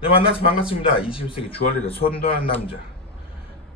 네, 만나서 반갑습니다. 21세기 주얼리를 선도하는 남자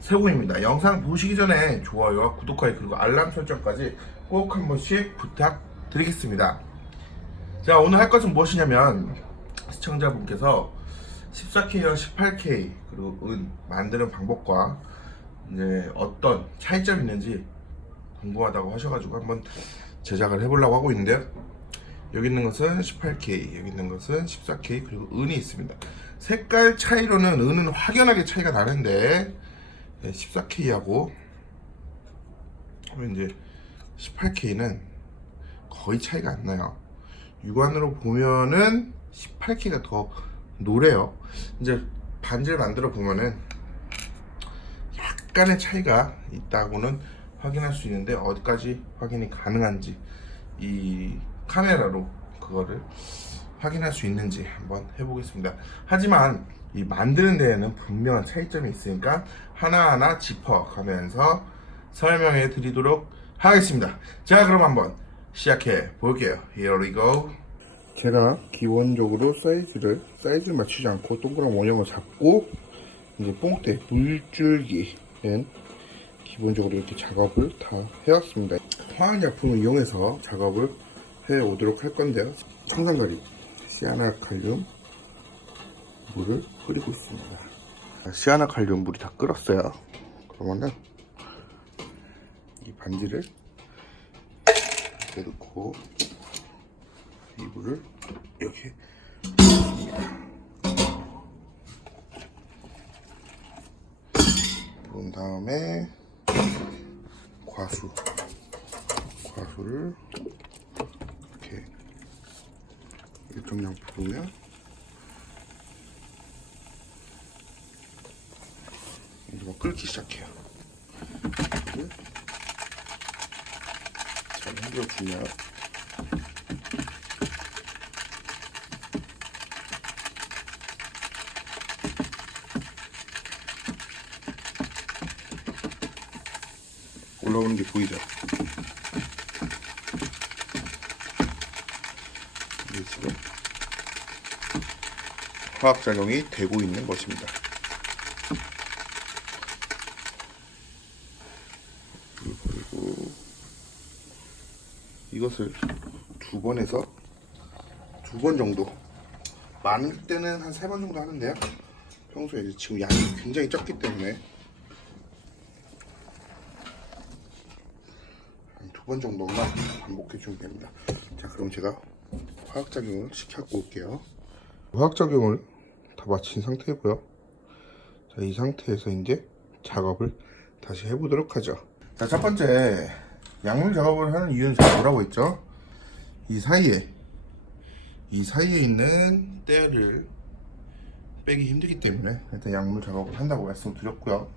세공입니다. 영상 보시기 전에 좋아요와 구독하기 그리고 알람 설정까지 꼭 한 번씩 부탁드리겠습니다. 자, 오늘 할 것은 무엇이냐면 시청자분께서 14K와 18K 그리고 은 만드는 방법과 이제 어떤 차이점이 있는지 궁금하다고 하셔가지고 한번 제작을 해보려고 하고 있는데요. 여기 있는 것은 18K, 여기 있는 것은 14K, 그리고 은이 있습니다. 색깔 차이로는 은은 확연하게 차이가 나는데 14K하고 이제 18K는 거의 차이가 안 나요. 육안으로 보면은 18K가 더 노래요. 이제 반지를 만들어 보면은 약간의 차이가 있다고는 확인할 수 있는데 어디까지 확인이 가능한지 이 카메라로 그거를 확인할 수 있는지 한번 해보겠습니다. 하지만 이 만드는 데에는 분명한 차이점이 있으니까 하나하나 짚어가면서 설명해 드리도록 하겠습니다. 자, 그럼 한번 시작해 볼게요. Here we go. 제가 기본적으로 사이즈를 맞추지 않고 동그란 원형을 잡고 이제 뽕대 물줄기엔 기본적으로 이렇게 작업을 다 해왔습니다. 화학약품을 이용해서 작업을 해오도록 할 건데요. 청산가리 시아나칼륨 물을 끓이고 있습니다. 시아나칼륨 물이 다 끓었어요. 그러면은 이 반지를 이렇게 넣고 이 물을 이렇게 넣습니다. 부은 다음에 과수를 이렇게 일정량 부으면 이제 막 끓기 시작해요. 잘 흔들어주면 올라오는 게 보이죠? 이게 지금 화학작용이 되고 있는 것입니다. 그리고 이것을 두 번 정도, 많을 때는 한 3번 정도 하는데요. 평소에 지금 양이 굉장히 적기 때문에 한 2번 정도만 반복해 주면 됩니다. 자, 그럼 제가 화학작용을 시켜갖고 올게요. 화학작용을 다 마친 상태고요. 자, 이 상태에서 이제 작업을 다시 해보도록 하죠. 자, 첫 번째 약물 작업을 하는 이유는 제가 뭐라고 했죠? 이 사이에 있는 때를 빼기 힘들기 때문에 일단 약물 작업을 한다고 말씀드렸고요.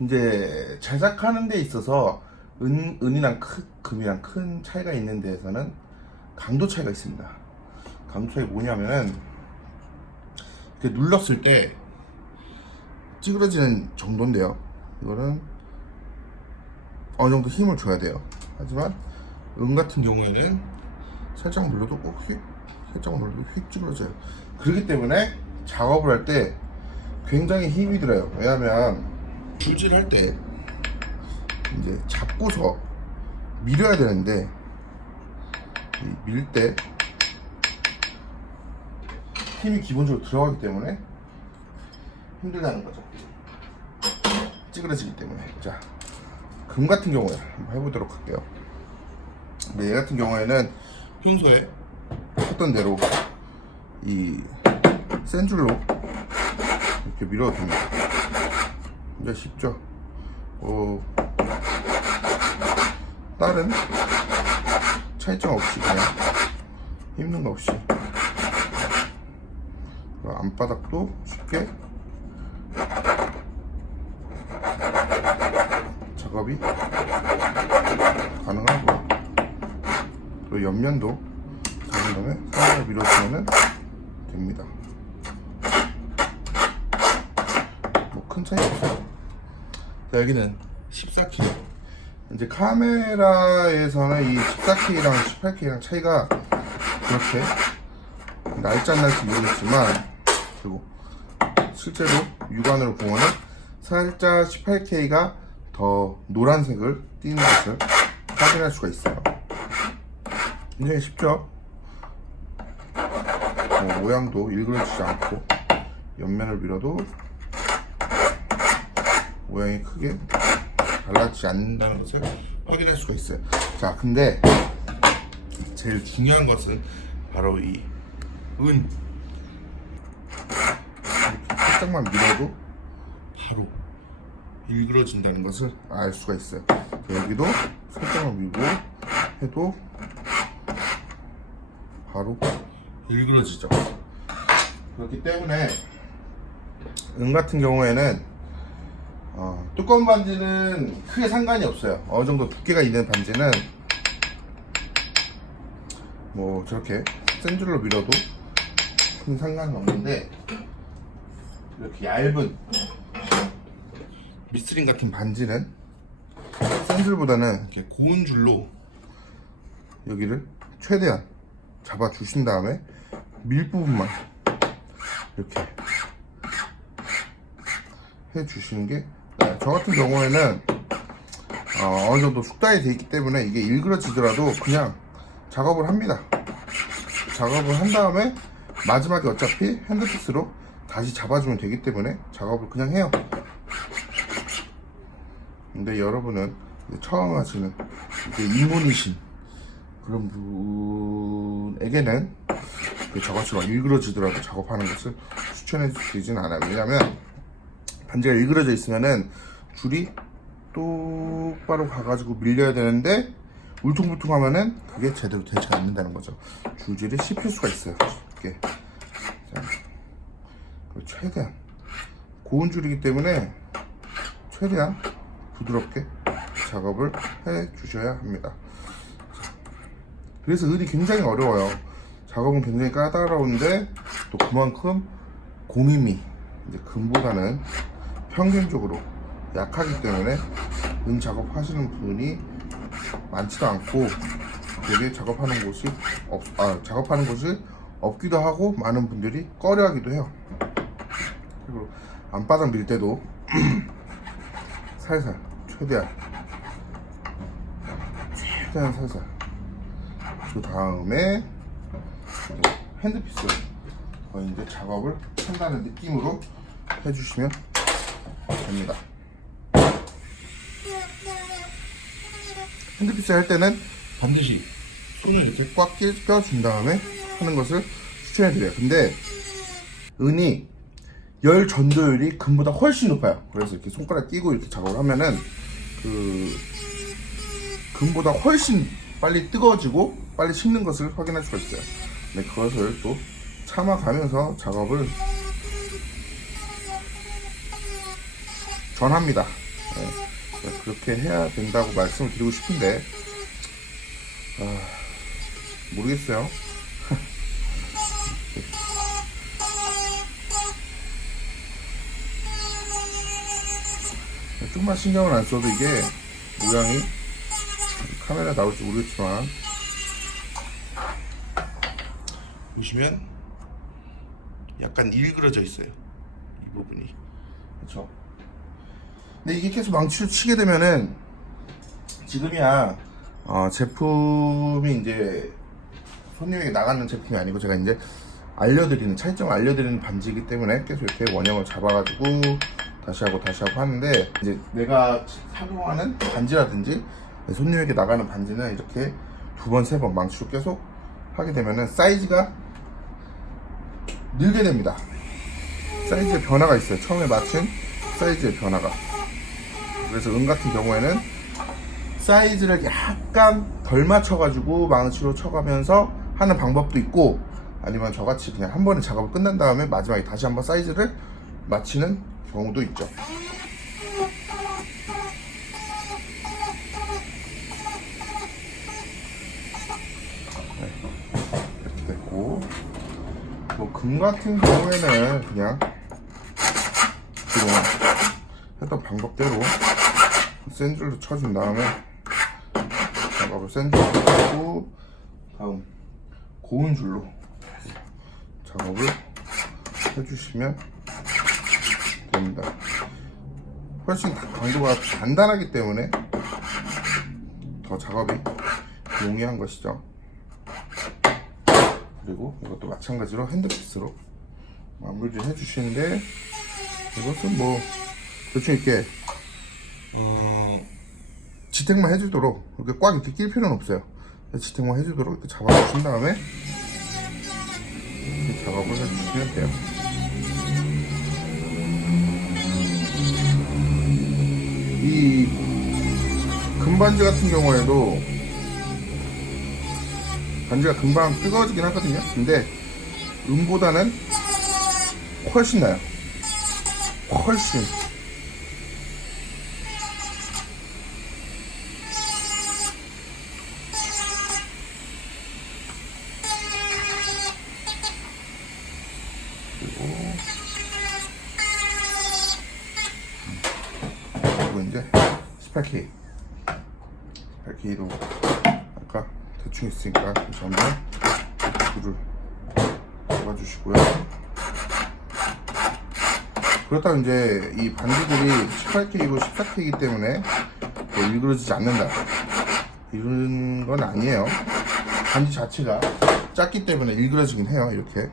이제 제작하는 데 있어서 은이랑 금이랑 큰 차이가 있는 데에서는 강도 차이가 있습니다. 강도 차이가 뭐냐면은 이렇게 눌렀을 때 찌그러지는 정도인데요. 이거는 어느 정도 힘을 줘야 돼요. 하지만 은 같은 경우에는 살짝 눌러도 휙 찌그러져요. 그렇기 때문에 작업을 할 때 굉장히 힘이 들어요. 왜냐하면 줄질할 때 이제 잡고서 밀어야 되는데 밀 때 힘이 기본적으로 들어가기 때문에 힘들다는 거죠. 찌그러지기 때문에. 자, 금 같은 경우에 한번 해보도록 할게요. 네, 얘 같은 경우에는 평소에 했던 대로 이 센 줄로 이렇게 밀어도 됩니다. 이제 쉽죠? 다른 차이점 없이 그냥 힘든 거 없이 앞바닥도 쉽게 작업이 가능하고 또 옆면도 잡은 다음에 살짝 밀어주면 됩니다. 뭐 큰 차이 없어요. 자, 여기는 14K. 이제 카메라에서는 이 14K랑 18K랑 차이가 그렇게 날지 안 날지 모르겠지만, 그리고 실제로 육안으로 보면은 살짝 18K가 더 노란색을 띠는 것을 확인할 수가 있어요. 굉장히 쉽죠? 모양도 일그러지지 않고 옆면을 밀어도 모양이 크게 달라지지 않는다는 것을 확인할 수가 있어요. 자, 근데 제일 중요한 것은 바로 이 은. 살짝만 밀어도 바로 일그러진다는 것을 알 수가 있어요. 여기도 살짝만 밀고 해도 바로 일그러지죠. 그렇기 때문에 은 같은 경우에는 두꺼운 반지는 크게 상관이 없어요. 어느 정도 두께가 있는 반지는 뭐 저렇게 센 줄로 밀어도 큰 상관은 없는데, 이렇게 얇은 미스린 같은 반지는 센 줄보다는 이렇게 고운 줄로 여기를 최대한 잡아 주신 다음에 밀 부분만 이렇게 해 주시는 게, 저 같은 경우에는 어느 정도 숙달이 되어 있기 때문에 이게 일그러지더라도 그냥 작업을 합니다. 작업을 한 다음에 마지막에 어차피 핸드피스로 다시 잡아주면 되기 때문에 작업을 그냥 해요. 근데 여러분은 처음 하시는 입문이신 그런 분에게는 저같이 일그러지더라도 작업하는 것을 추천해 드리진 않아요. 왜냐면 반지가 일그러져 있으면은 줄이 똑바로 가가지고 밀려야 되는데 울퉁불퉁하면은 그게 제대로 되지 않는다는 거죠. 줄질이 씹힐 수가 있어요. 이렇게. 자, 최대한 고운 줄이기 때문에 최대한 부드럽게 작업을 해 주셔야 합니다. 그래서 을이 굉장히 어려워요. 작업은 굉장히 까다로운데 또 그만큼 고밈이 이제 금보다는 평균적으로 약하기 때문에 은 작업하시는 분이 많지도 않고 되게 작업하는 곳이 없기도 하고 많은 분들이 꺼려하기도 해요. 그리고 안바닥 밀 때도 살살 최대한 살살 그 다음에 핸드피스 거의 이제 작업을 한다는 느낌으로 해주시면 됩니다. 핸드피스 할 때는 반드시 손을 이렇게 꽉 껴준 다음에 하는 것을 추천해드려요. 근데 은이 열 전도율이 금보다 훨씬 높아요. 그래서 이렇게 손가락 끼고 이렇게 작업을 하면은 그 금보다 훨씬 빨리 뜨거워지고 빨리 식는 것을 확인할 수가 있어요. 근데 그것을 또 참아가면서 작업을 전합니다. 네, 그렇게 해야 된다고 말씀을 드리고 싶은데 모르겠어요. 조금만 신경을 안 써도 이게 모양이 카메라에 나올지 모르겠지만 보시면 약간 일그러져 있어요. 이 부분이. 그렇죠. 근데 이게 계속 망치로 치게 되면은 지금이야 제품이 이제 손님에게 나가는 제품이 아니고 제가 이제 알려드리는 차이점을 알려드리는 반지이기 때문에 계속 이렇게 원형을 잡아가지고 다시 하고 하는데, 이제 내가 착용하는 반지라든지 손님에게 나가는 반지는 이렇게 2번, 3번 망치로 계속 하게 되면은 사이즈가 늘게 됩니다. 사이즈의 변화가 있어요. 처음에 맞춘 사이즈의 변화가. 그래서 은 같은 경우에는 사이즈를 약간 덜 맞춰가지고 망치로 쳐가면서 하는 방법도 있고, 아니면 저같이 그냥 한 번에 작업을 끝난 다음에 마지막에 다시 한번 사이즈를 맞추는 경우도 있죠. 네, 이렇게 됐고, 뭐 금 같은 경우에는 그냥 그동안 했던 방법대로 센 줄로 쳐준 다음에 작업을 센 줄로 하고, 다음 고운 줄로 작업을 해주시면 됩니다. 훨씬 강도가 단단하기 때문에 더 작업이 용이한 것이죠. 그리고 이것도 마찬가지로 핸드피스로 마무리를 해주시는데, 이것은 뭐 대충 이렇게 지탱만 해주도록, 이렇게 꽉 이렇게 낄 필요는 없어요. 지탱만 해주도록 이렇게 잡아주신 다음에 이렇게 작업을 해주시면 돼요. 이 금반지 같은 경우에도 반지가 금방 뜨거워지긴 하거든요. 근데 은보다는 훨씬 나요. 훨씬. 그리고 이제 18K. 18K도 아까 대충 있으니까 다시 한번 줄을 잡아주시고요. 그렇다고 이제 이 반지들이 18K이고 14K이기 때문에 뭐 일그러지지 않는다, 이런 건 아니에요. 반지 자체가 작기 때문에 일그러지긴 해요, 이렇게.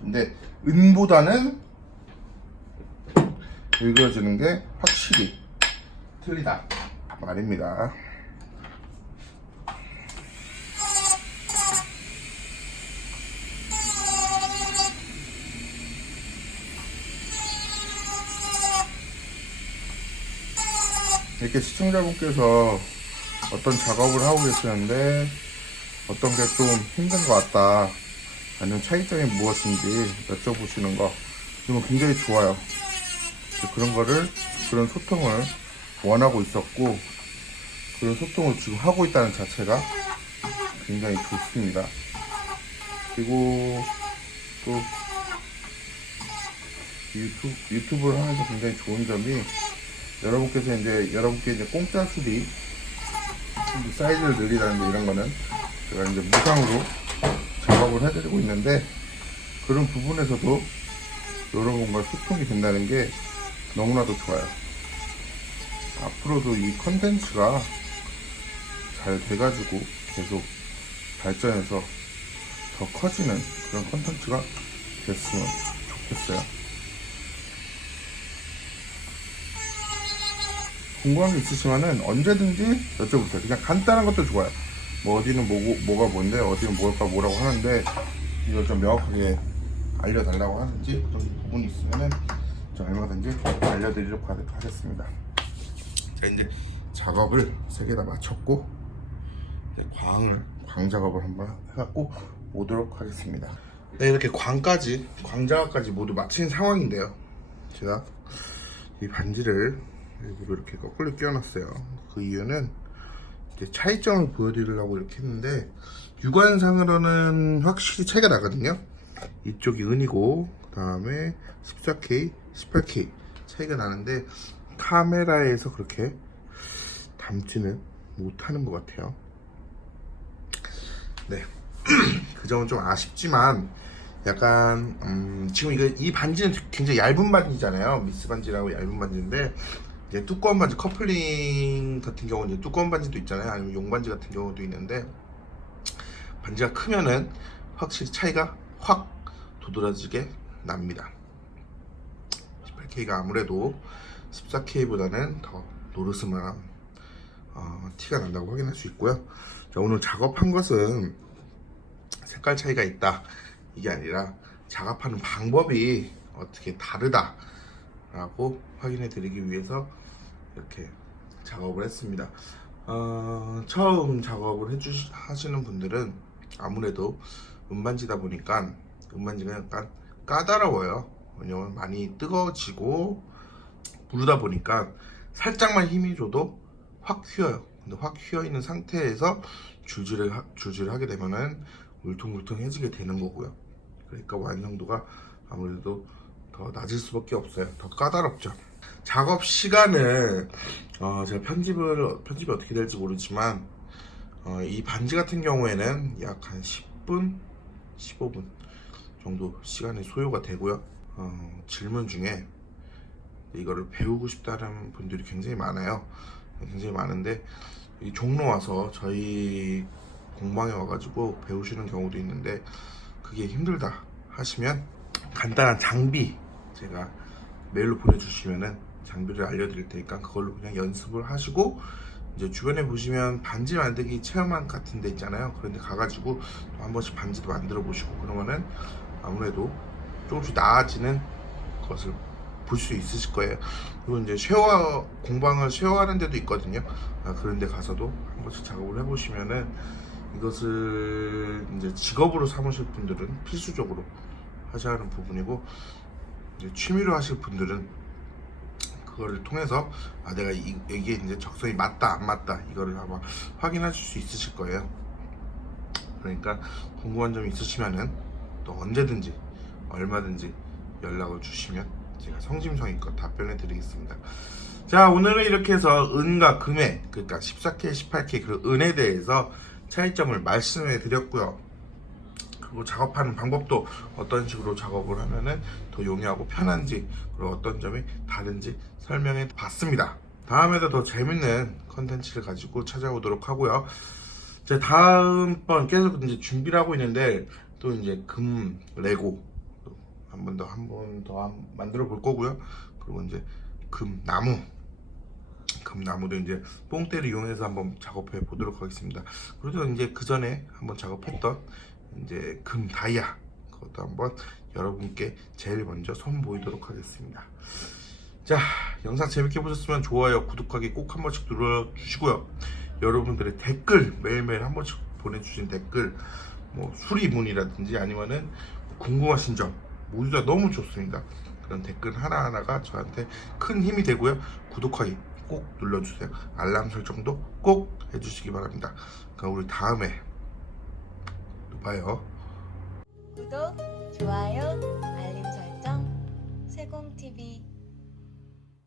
근데 은보다는 일그러지는 게 확실히 틀리다 말입니다. 이렇게 시청자분께서 어떤 작업을 하고 계시는데 어떤 게 좀 힘든 것 같다, 아니면 차이점이 무엇인지 여쭤보시는 거, 이건 굉장히 좋아요. 그런 소통을 원하고 있었고, 그런 소통을 지금 하고 있다는 자체가 굉장히 좋습니다. 그리고 또 유튜브를 하면서 굉장히 좋은 점이, 여러분께 이제 공짜 수리, 사이즈를 늘리라는 이런 거는 제가 이제 무상으로 작업을 해드리고 있는데, 그런 부분에서도 여러분과 소통이 된다는 게 너무나도 좋아요. 앞으로도 이 컨텐츠가 잘 돼가지고 계속 발전해서 더 커지는 그런 컨텐츠가 됐으면 좋겠어요. 궁금한 게 있으시면은 언제든지 여쭤보세요. 그냥 간단한 것도 좋아요. 뭐 어디는 뭐가 뭔데, 어디는 뭐라고 하는데, 이걸 좀 명확하게 알려달라고 하는지, 그런 부분이 있으면은 좀 얼마든지 알려드리도록 하겠습니다. 자, 이제 작업을 3개 다 마쳤고, 이제 광 작업을 한번 해갖고 오도록 하겠습니다. 네, 이렇게 광 작업까지 모두 마친 상황인데요. 제가 이 반지를 일부러 이렇게 거꾸로 끼워놨어요. 그 이유는 이제 차이점을 보여드리려고 이렇게 했는데, 육안상으로는 확실히 차이가 나거든요. 이쪽이 은이고, 그 다음에 14K, 18K 차이가 나는데, 카메라에서 그렇게 담지는 못하는 것 같아요. 네. 그 점은 좀 아쉽지만, 약간 지금 이 반지는 굉장히 얇은 반지잖아요. 미스 반지라고 얇은 반지인데, 이제 두꺼운 반지, 커플링 같은 경우는 이제 두꺼운 반지도 있잖아요. 아니면 용반지 같은 경우도 있는데, 반지가 크면은 확실히 차이가 확 도드라지게 납니다. 18K가 아무래도 14K보다는 더 노르스만한 티가 난다고 확인할 수 있고요. 자, 오늘 작업한 것은 색깔 차이가 있다, 이게 아니라 작업하는 방법이 어떻게 다르다 라고 확인해 드리기 위해서 이렇게 작업을 했습니다. 처음 작업을 하시는 분들은 아무래도 은반지다 보니까 은반지가 약간 까다로워요. 왜냐면 많이 뜨거워지고 부르다 보니까 살짝만 힘이 줘도 확 휘어요. 근데 확 휘어 있는 상태에서 줄질을 하게 되면은 울퉁불퉁해지게 되는 거고요. 그러니까 완성도가 아무래도 더 낮을 수밖에 없어요. 더 까다롭죠. 작업 시간은 제가 편집이 어떻게 될지 모르지만 이 반지 같은 경우에는 약 한 10분, 15분 정도 시간이 소요가 되고요. 질문 중에 이거를 배우고 싶다는 분들이 굉장히 많아요. 굉장히 많은데 이 종로 와서 저희 공방에 와가지고 배우시는 경우도 있는데 그게 힘들다 하시면 간단한 장비 제가 메일로 보내주시면은 장비를 알려드릴 테니까 그걸로 그냥 연습을 하시고 이제 주변에 보시면 반지 만들기 체험관 같은 데 있잖아요. 그런 데 가가지고 또 한 번씩 반지도 만들어 보시고 그러면은 아무래도 조금씩 나아지는 것을 볼 수 있으실 거예요. 그리고 이제 공방을 쉐어하는 데도 있거든요. 그런 데 가서도 한 번씩 작업을 해보시면은 이것을 이제 직업으로 삼으실 분들은 필수적으로 하셔야 하는 부분이고 이제 취미로 하실 분들은 그거를 통해서 내가 이게 이제 적성이 맞다 안 맞다 이거를 아마 확인하실 수 있으실 거예요. 그러니까 궁금한 점이 있으시면은 또 언제든지 얼마든지 연락을 주시면 제가 성심성의껏 답변해 드리겠습니다. 자, 오늘은 이렇게 해서 은과 금의 그러니까 14K, 18K 그 은에 대해서 차이점을 말씀해 드렸고요. 그리고 작업하는 방법도 어떤 식으로 작업을 하면은 더 용이하고 편한지 그리고 어떤 점이 다른지 설명해 봤습니다. 다음에도 더 재밌는 컨텐츠를 가지고 찾아오도록 하고요. 제가 다음번 계속 이제 준비를 하고 있는데 또 이제 금 레고 한 번 더 만들어 볼 거고요. 그리고 이제 금나무도 이제 뽕대를 이용해서 한번 작업해 보도록 하겠습니다. 그리고 이제 그 전에 한번 작업했던 이제 금 다이아 그것도 한번 여러분께 제일 먼저 선보이도록 하겠습니다. 자, 영상 재밌게 보셨으면 좋아요, 구독하기 꼭 한 번씩 눌러주시고요. 여러분들의 댓글 매일매일 한 번씩 보내주신 댓글 뭐 수리문이라든지 아니면은 궁금하신 점 모두 다 너무 좋습니다. 그런 댓글 하나하나가 저한테 큰 힘이 되고요. 구독하기 꼭 눌러주세요. 알람 설정도 꼭 해주시기 바랍니다. 그럼 우리 다음에 또 봐요. 구독, 좋아요, 알림 설정, 세공TV